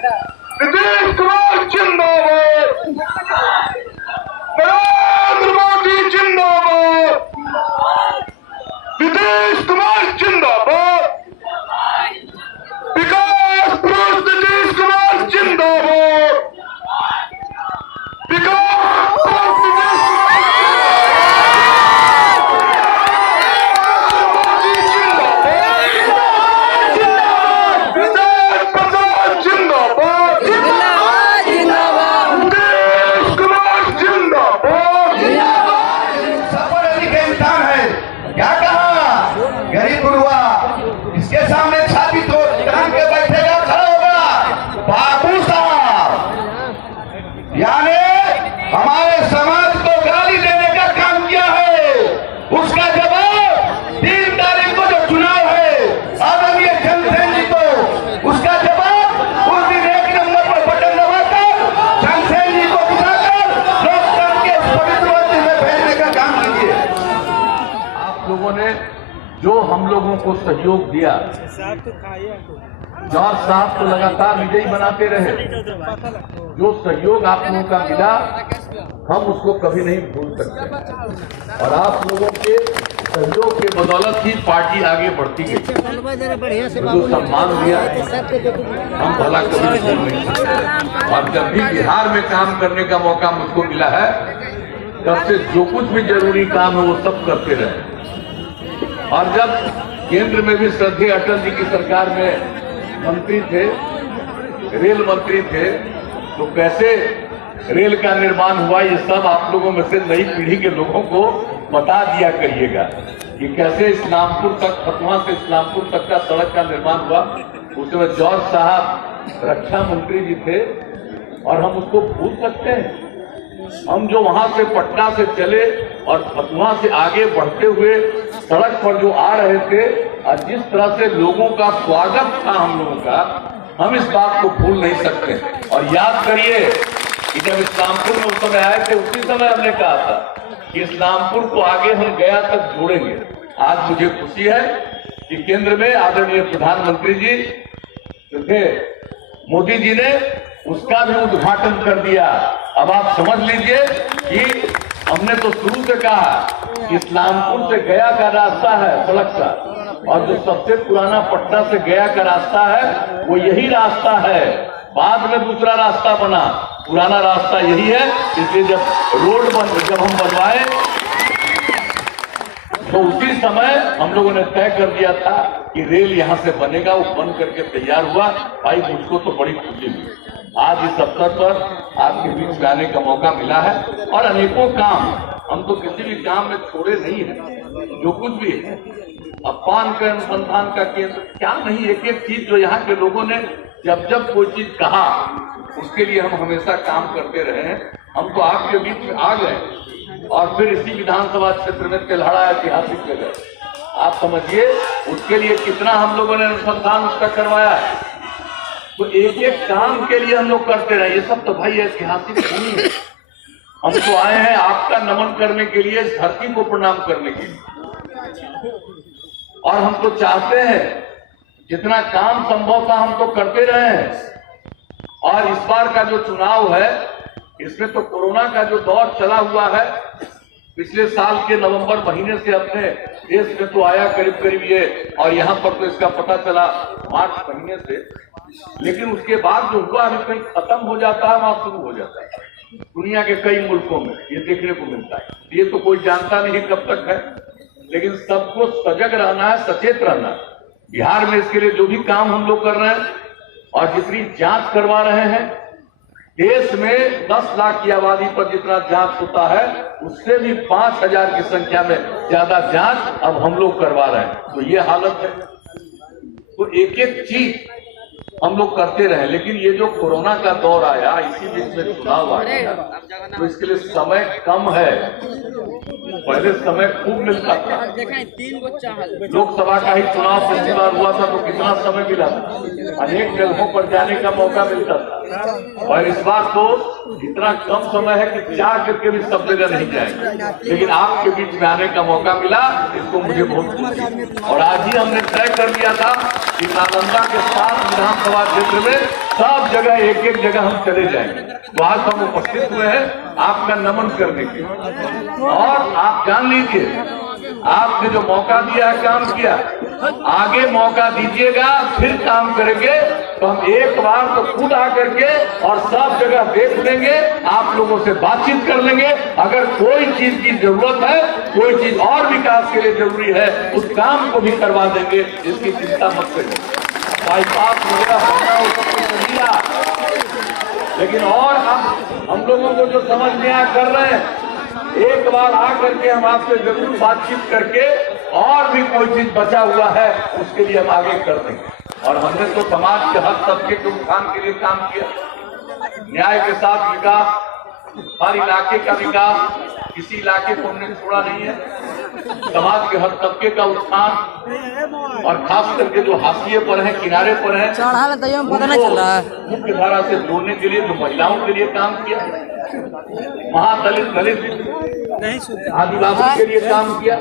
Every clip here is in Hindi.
नीतीश कुमार जिंदाबाद, नरेंद्र मोदी जिंदाबाद, नीतीश कुमार जिंदाबाद, विकास पुरुष नीतीश कुमार जिंदाबाद, विकास पुरुष नीतीश जो हम लोगों को सहयोग दिया, जॉर्ज साहब को लगातार विजयी बनाते रहे, जो सहयोग आप लोगों का मिला हम उसको कभी नहीं भूल सकते और आप लोगों के सहयोग के बदौलत ही पार्टी आगे बढ़ती गई। जो सम्मान दिया हम भला कभी नहीं भूल नहीं सकते और जब भी बिहार में काम करने का मौका मुझको मिला है तब से जो कुछ भी जरूरी काम है वो सब करते रहे। और जब केंद्र में भी श्रद्धेय अटल जी की सरकार में मंत्री थे, रेल मंत्री थे, तो कैसे रेल का निर्माण हुआ ये सब आप लोगों में से नई पीढ़ी के लोगों को बता दिया करिएगा कि कैसे इस्लामपुर तक, फतुहा से इस्लामपुर तक का सड़क का निर्माण हुआ। उस समय जॉर्ज साहब रक्षा मंत्री जी थे और हम उसको भूल सकते हैं? हम जो वहां से पटना से चले और फतुहा से आगे बढ़ते हुए सड़क पर जो आ रहे थे और जिस तरह से लोगों का स्वागत था हम लोगों का, हम इस बात को भूल नहीं सकते। और याद करिए कि जब इस्लामपुर में उस समय आए थे उसी समय हमने कहा था कि इस्लामपुर को आगे हम गया तक जोड़ेंगे। आज मुझे खुशी है कि केंद्र में आदरणीय प्रधानमंत्री जी थे, मोदी जी ने उसका भी उद्घाटन कर दिया। अब आप समझ लीजिए कि हमने तो शुरू से कहा कि इस्लामपुर से गया का रास्ता है सड़क का, और जो सबसे पुराना पटना से गया का रास्ता है वो यही रास्ता है। बाद में दूसरा रास्ता बना, पुराना रास्ता यही है। इसलिए जब हम बनवाए तो उसी समय हम लोगों ने तय कर दिया था कि रेल यहाँ से बनेगा। वो बन करके तैयार हुआ। भाई मुझको तो बड़ी खुशी हुई आज इस अवसर पर आपके बीच में आने का मौका मिला है। और अनेकों काम हम तो किसी भी काम में छोड़े नहीं है। जो कुछ भी है, अब पान का अनुसंधान का केंद्र क्या नहीं, एक एक चीज जो यहाँ के लोगों ने जब जब कोई चीज कहा उसके लिए हम हमेशा काम करते रहे हैं। हम तो आपके बीच में आ गए और फिर इसी विधानसभा क्षेत्र में तेल्हाड़ा ऐतिहासिक जगह, आप समझिए उसके लिए कितना हम लोगों ने अनुसंधान उसका करवाया है। तो एक एक काम के लिए हम लोग करते रहे। ये सब तो भाई ऐतिहासिक नहीं है। हम तो आए हैं आपका नमन करने के लिए, इस धरती को प्रणाम करने के लिए। और हम तो चाहते हैं जितना काम संभव था हम तो करते रहे हैं। और इस बार का जो चुनाव है इसमें तो कोरोना का जो दौर चला हुआ है, पिछले साल के नवंबर महीने से अपने देश में तो आया करीब करीब ये, और यहाँ पर तो इसका पता चला मार्च महीने से। लेकिन उसके बाद जो हुआ अभी कहीं खत्म हो जाता है वहां शुरू हो जाता है। दुनिया के कई मुल्कों में ये देखने को मिलता है। ये तो कोई जानता नहीं कब तक है, लेकिन सबको सजग रहना है, सचेत रहना है। बिहार में इसके लिए जो भी काम हम लोग कर रहे हैं और जितनी जांच करवा रहे हैं, देश में 10 लाख की आबादी पर जितना जांच होता है उससे भी 5000 की संख्या में ज्यादा जांच अब हम लोग करवा रहे हैं। तो ये हालत है। तो एक एक चीज हम लोग करते रहे। लेकिन ये जो कोरोना का दौर आया, इसी बीच में चुनाव आया, तो इसके लिए समय कम है। पहले समय खूब मिलता था। लोकसभा का ही चुनाव पिछली बार हुआ था तो कितना समय मिला था, अनेक जगहों पर जाने का मौका मिलता था। और इस बार तो इतना कम समय है कि चाह करके भी सब जगह नहीं जाएंगे, लेकिन आपके बीच में आने का मौका मिला, इसको मुझे बहुत खुशी है। और आज ही हमने तय कर लिया था कि नालंदा के 7 विधानसभा क्षेत्र में सब जगह एक एक जगह हम चले जाएंगे। तो आज हम उपस्थित हुए हैं आपका नमन करने के, और आप जान लीजिए आपने जो मौका दिया है काम किया, आगे मौका दीजिएगा फिर काम करेंगे, तो हम एक बार तो खुद आकर के और सब जगह देख लेंगे, आप लोगों से बातचीत कर लेंगे। अगर कोई चीज की जरूरत है, कोई चीज और विकास के लिए जरूरी है, उस काम को भी करवा देंगे, इसकी चिंता मत करिए। बाईपास वगैरह होना उसको दिया, लेकिन और हम लोगों को जो समझ में आ कर रहे हैं, एक बार आकर के हम आपसे जरूर बातचीत करके और भी कोई चीज बचा हुआ है उसके लिए हम आगे कर देंगे। और हमने तो समाज के हर तबके के उत्थान के लिए काम किया, न्याय के साथ विकास, हर इलाके का विकास, किसी इलाके को हमने छोड़ा नहीं है। समाज के हर तबके का उत्थान, और खास करके जो हाशिए पर हैं, किनारे पर हैं, पता नहीं चल रहा है, मुख्य धारा से जोड़ने के लिए, जो महिलाओं के लिए काम किया, महादलित, दलित, आदिवासी के लिए काम किया,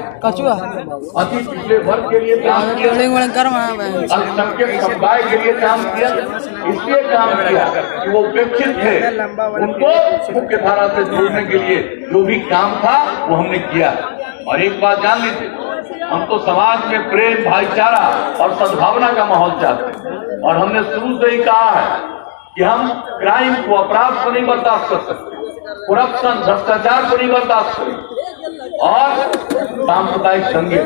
अति पिछड़े वर्ग के लिए काम किया, अल्पसंख्यक समुदाय के लिए काम किया, इसलिए काम किया कि वो उपेक्षित थे, उनको मुख्य धारा से जोड़ने के लिए जो भी काम था वो हमने किया। और एक बात जान लीजिए, हम तो समाज में प्रेम, भाईचारा और सद्भावना का माहौल चाहते हैं, और हमने शुरू से ही कहा है कि हम क्राइम को, अपराध को नहीं बर्दाश्त कर सकते, करप्शन, भ्रष्टाचार को नहीं बर्दाश्त करेंगे, और सांप्रदायिक दंगे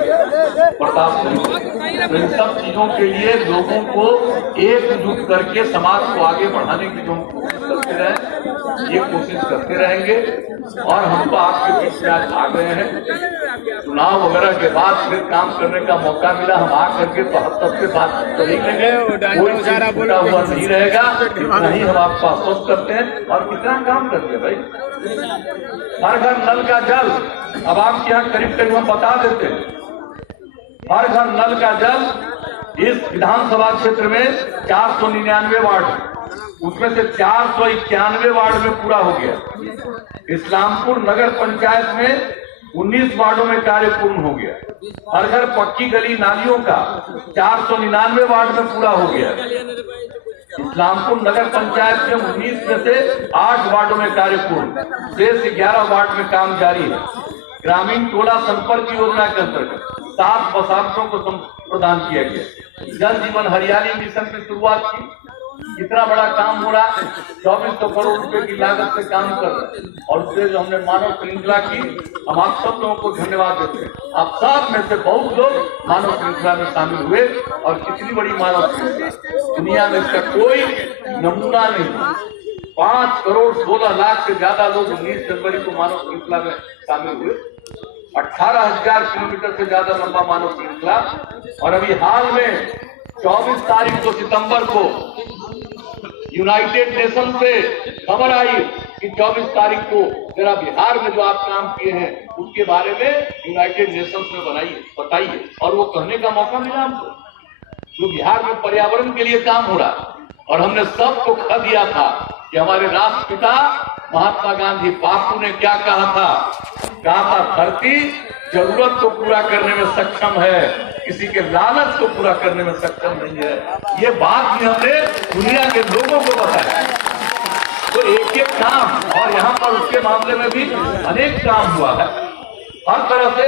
बर्दाश्त नहीं करेंगे। तो इन सब चीजों के लिए लोगों को एकजुट करके समाज को आगे बढ़ाने की जो कोशिश करते रहे, ये कोशिश करते रहेंगे। और हम तो आपके बीच में आज आ गए हैं, चुनाव वगैरह के बाद फिर काम करने का मौका मिला, हम आ करके तो हम सबसे बातचीत करेंगे, कोई छूटा हुआ नहीं रहेगा। इतना ही हम आपको आश्वस्त करते हैं। और कितना काम करते हैं भाई, हर घर नल का जल, अब आपके यहाँ करीब करीब हम बता देते हैं, हर घर नल का जल इस विधानसभा क्षेत्र में 499 वार्ड, उसमें से 491 वार्ड में पूरा हो गया। इस्लामपुर नगर पंचायत में 19 वार्डों में कार्य पूर्ण हो गया। हर घर पक्की गली नालियों का 499 वार्ड में पूरा हो गया। इस्लामपुर नगर पंचायत में 19 में से 8 वार्डों में कार्य पूर्ण, शेष 11 वार्ड में काम जारी है। ग्रामीण टोला संपर्क योजना के अंतर्गत 7 बसातों को प्रदान किया गया। जल जीवन हरियाली मिशन की शुरुआत की, कितना बड़ा काम हो रहा है, 2400 करोड़ रुपए की लागत से काम कर रहे हैं। और उससे जो हमने मानव श्रृंखला की, हम आप सब लोगों को धन्यवाद देते हैं। आप सब में से बहुत लोग मानव श्रृंखला में शामिल हुए, और कितनी बड़ी मानव श्रृंखला, दुनिया में इसका कोई नमूना नहीं। 5 करोड़ 16 लाख से ज्यादा लोग 19 जनवरी को मानव श्रृंखला में शामिल हुए। 18,000 किलोमीटर से ज्यादा लंबा मानव श्रृंखला। और अभी हाल में 24 तारीख को सितंबर को यूनाइटेड नेशन से खबर आई कि 24 तारीख को जरा बिहार में जो आप काम किए हैं उसके बारे में यूनाइटेड नेशंस में बताइए। और वो कहने का मौका मिला हमको, जो बिहार में पर्यावरण के लिए काम हो रहा, और हमने सबको कह दिया था कि हमारे राष्ट्रपिता महात्मा गांधी बापू ने क्या कहा था, धरती जरूरत को पूरा करने में सक्षम है, किसी के लालच को पूरा करने में सक्षम नहीं है। ये बात भी हमने दुनिया के लोगों को बताया। तो एक एक काम, और यहाँ पर उसके मामले में भी अनेक काम हुआ है। हर तरह से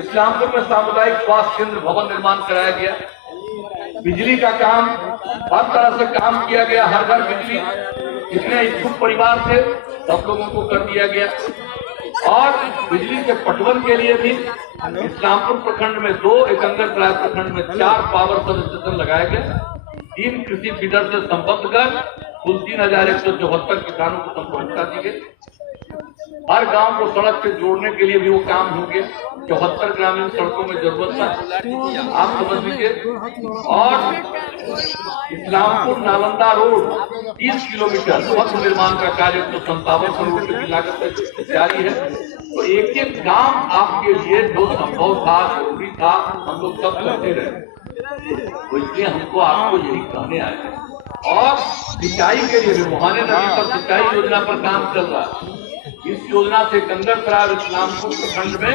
इस्लामपुर में सामुदायिक स्वास्थ्य केंद्र भवन निर्माण कराया गया। बिजली का काम हर तरह से काम किया गया, हर घर बिजली। जितने इच्छुक परिवार थे सब लोगों को कर दिया गया। और बिजली के पटवन के लिए भी इस्लामपुर प्रखंड में 2, एकंगरसराय प्रखंड में 4 पावर सब स्टेशन लगाए गए। 3 कृषि फीडर से संबद्ध कर कुल 3,174 किसानों को संपर्कता दी गई। हर गांव को सड़क से जोड़ने के लिए भी वो काम होंगे। 74 ग्रामीण सड़कों में जरूरत था, आप समझ लीजिए। और इस्लामपुर नालंदा रोड 30 किलोमीटर पथ निर्माण का कार्य 157 करोड़ रुपए की लागत से जारी है। तो एक एक काम आपके लिए जो संभव था, जरूरी था, हम लोग सब करते रहे। तो इसलिए हमको आपको यही कहने आए। और सिंचाई के लिए भी मुहाने नदी पर सिंचाई योजना पर काम चल रहा है। इस योजना से कंदरसराय और इस्लामपुर प्रखंड में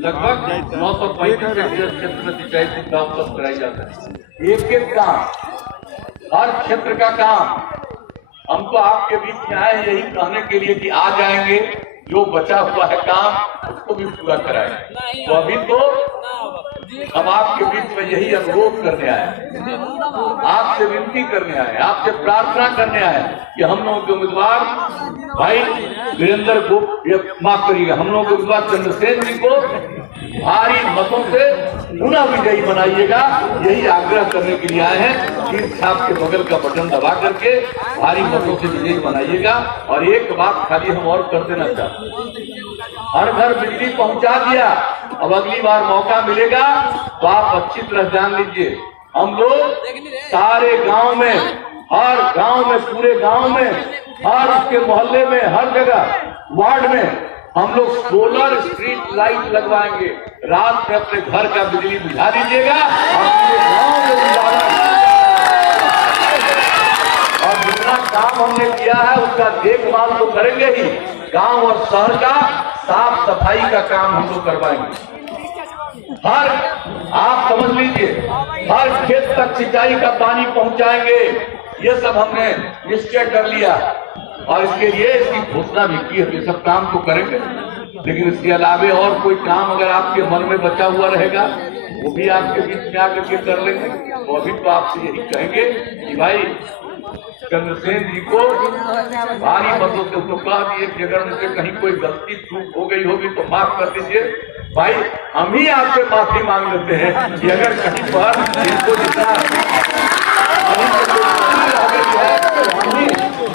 लगभग 935 हेक्टेयर क्षेत्र में सिंचाई सुविधा उपलब्ध कराई जाती है। एक एक काम, हर क्षेत्र का काम, हम तो आपके बीच में आए हैं यही कहने के लिए कि आ जाएंगे, जो बचा हुआ है काम उसको भी पूरा कराएंगे। तो अभी तो हम आपके बीच में यही अनुरोध करने आए, आपसे विनती करने आए, आपसे प्रार्थना करने आए कि हम लोगों के उम्मीदवार भाई वीरेंद्र को, माफ करिएगा, हम लोगों के उम्मीदवार चंद्रसेन जी को भारी मतों से पुनः विजयी बनाइएगा। यही आग्रह करने के लिए आए हैं कि छाप के बगल का बटन दबा करके भारी मतों से विजयी बनाइएगा। और एक बात खाली हम और कर देना चाहते हैं, हर घर बिजली पहुंचा दिया, अब अगली बार मौका मिलेगा तो आप अच्छी तरह जान लीजिए, हम लोग सारे गांव में, हर गांव में, पूरे गांव में, हर उसके मोहल्ले में, हर जगह वार्ड में हम लोग सोलर स्ट्रीट लाइट लगवाएंगे। रात में अपने घर का बिजली बुझा लीजिएगा और पूरे गांव में उजाला। और जितना काम हमने किया है उसका देखभाल तो करेंगे ही, गांव और शहर का साफ सफाई का काम हम लोग करवाएंगे। हर, आप समझ लीजिए, हर खेत तक सिंचाई का पानी पहुंचाएंगे। ये सब हमने निश्चय कर लिया और इसके लिए इसकी घोषणा भी की है। ये सब काम तो करेंगे, लेकिन इसके अलावे और कोई काम अगर आपके मन में बचा हुआ रहेगा वो भी आपके बीच में आकर के कर लेंगे। तो अभी तो आपसे यही कहेंगे कि भाई चंद्रसेन जी को भारी मतों से उसको कह दिए कि अगर उनसे कहीं कोई गलती चूक हो गई होगी तो माफ कर दीजिए। भाई हम ही आपसे माफी मांग लेते हैं कि अगर कहीं पर इनको जितना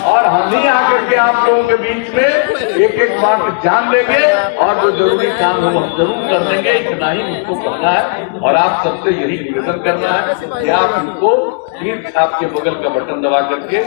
और हम ही आकर के आप लोगों के बीच में एक एक बात जान लेंगे और जो जरूरी काम हो हम जरूर कर देंगे। इतना ही मुझको कहना है और आप सबसे यही निवेदन करना है कि आप इनको तीर छाप के बगल का बटन दबा करके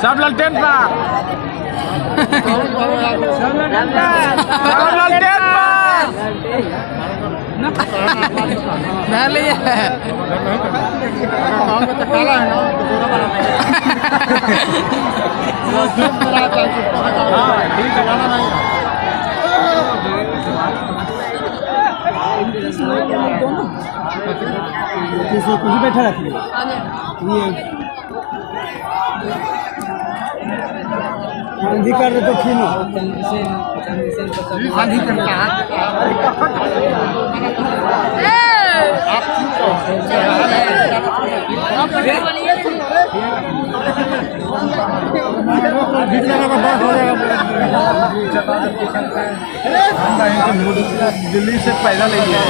सब ललटेन पर कुछ बैठा रखिए आंधी कर रहे तो ठीक आंधी करता दिल्ली से पैदल ले गया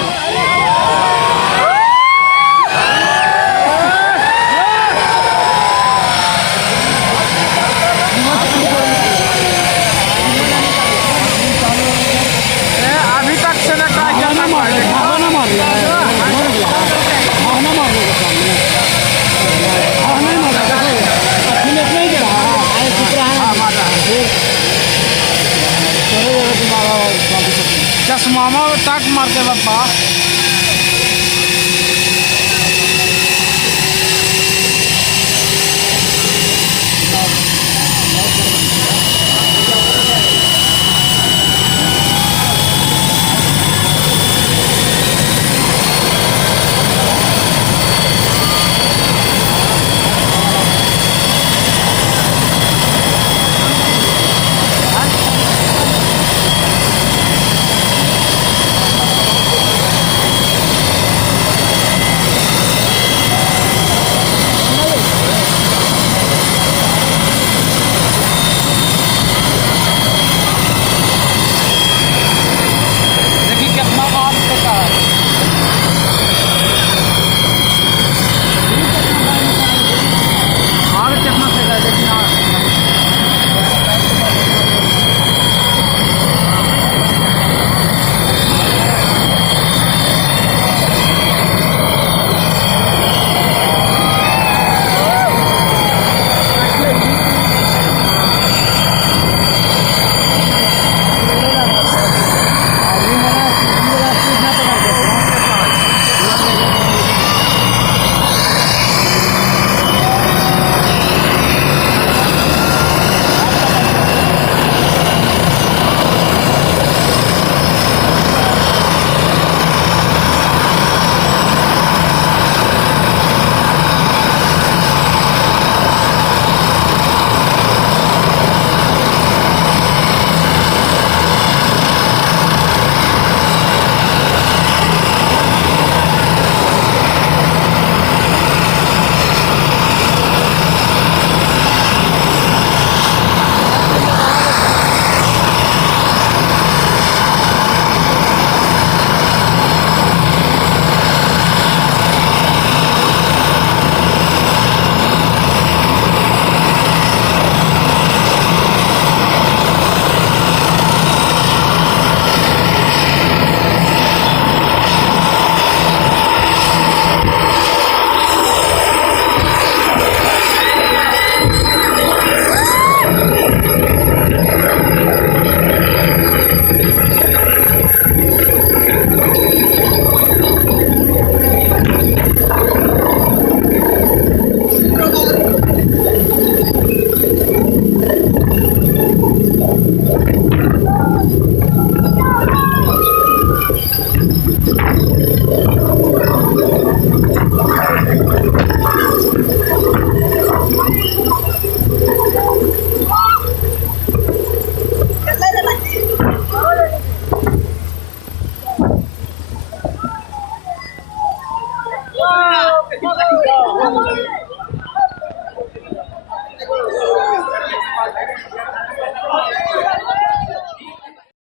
चश्मा टक मारते बापा।